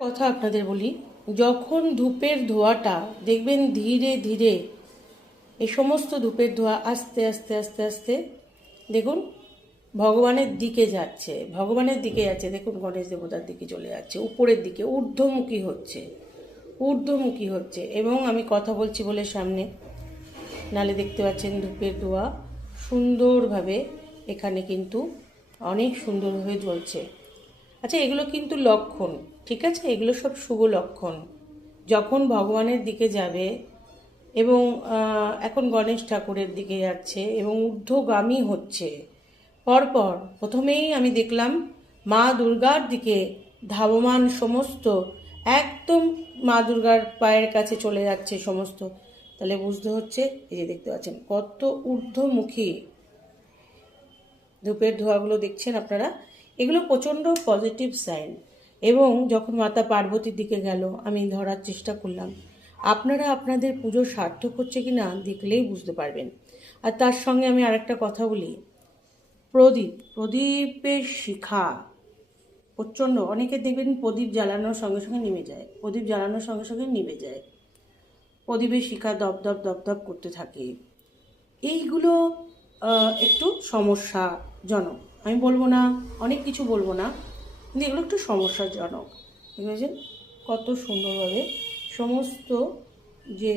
কথা আপনাদের বলি, যখন ধূপের ধোঁয়াটা দেখবেন ধীরে ধীরে এই সমস্ত ধূপের ধোঁয়া আস্তে আস্তে আস্তে আস্তে দেখুন ভগবানের দিকে যাচ্ছে, দেখুন গণেশ দেবতার দিকে চলে যাচ্ছে, উপরের দিকে ঊর্ধ্বমুখী হচ্ছে। এবং আমি কথা বলছি বলে সামনে, নালে দেখতে পাচ্ছেন ধূপের ধোঁয়া সুন্দরভাবে এখানে কিন্তু অনেক সুন্দরভাবে জ্বলছে। আচ্ছা, এগুলো কিন্তু লক্ষণ, ঠিক আছে? এগুলো সব শুভ লক্ষণ। যখন ভগবানের দিকে যাবে এবং এখন গণেশ ঠাকুরের দিকে যাচ্ছে এবং ঊর্ধ্বগামী হচ্ছে, পরপর প্রথমেই আমি দেখলাম মা দুর্গার দিকে ধাবমান সমস্ত, একদম মা দুর্গার পায়ের কাছে চলে যাচ্ছে সমস্ত। তাহলে বুঝতে হচ্ছে, এই যে দেখতে পাচ্ছেন কত ঊর্ধ্বমুখী ধূপের ধোঁয়াগুলো দেখছেন আপনারা, এগুলো প্রচণ্ড পজিটিভ সাইন। এবং যখন মাতা পার্বতীর দিকে গেল, আমি ধরার চেষ্টা করলাম। আপনারা আপনাদের পুজো সার্থক হচ্ছে কি না দেখলেই বুঝতে পারবেন। আর তার সঙ্গে আমি আরেকটা কথা বলি, প্রদীপের শিখা প্রচণ্ড, অনেকে দেখবেন প্রদীপ জ্বালানোর সঙ্গে সঙ্গে নিভে যায়, প্রদীপের শিখা দপদপ দপদপ করতে থাকে। এইগুলো একটু সমস্যাজনক, আমি বলবো না, অনেক কিছু বলবো না, কিন্তু এগুলো একটু সমস্যাজনক। বুঝেছেন কত সুন্দরভাবে সমস্ত যে